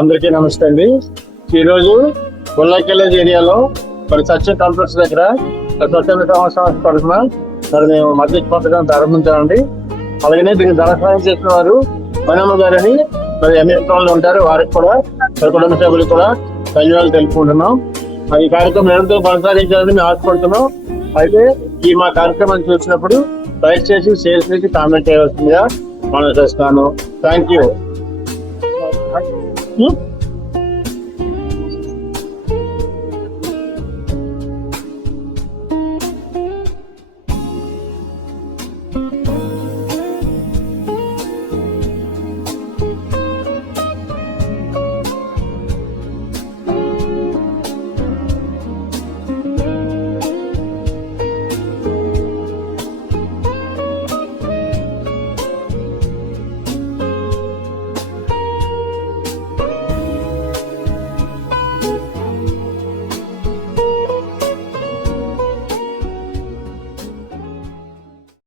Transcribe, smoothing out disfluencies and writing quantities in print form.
అందరికీ నమస్తే అండి. ఈరోజు గొల్లకెళ్ళేజ్ ఏరియాలో మరి సత్యం కాంప్లెక్స్ దగ్గర స్వచ్ఛంద సంస్థ తరఫున మరి మేము మధ్య పథకం ప్రారంభించామండి. అలాగనే దీనికి ధన సహాయం చేసిన వారు మనమ్మ గారని మరి ఎంఎస్లో ఉంటారు. వారికి కూడా మరి కుటుంబ సభ్యులు కూడా ధన్యవాదాలు తెలుపుకుంటున్నాం. మరి ఈ కార్యక్రమం నిరంతరం కొనసాగించాలని మేము ఆశపడుతున్నాం. అయితే ఈ మా కార్యక్రమాన్ని చూసినప్పుడు లైక్ చేసి షేర్ చేసి కామెంట్ చేయవలసిందిగా మనం చేస్తాను. Thank you.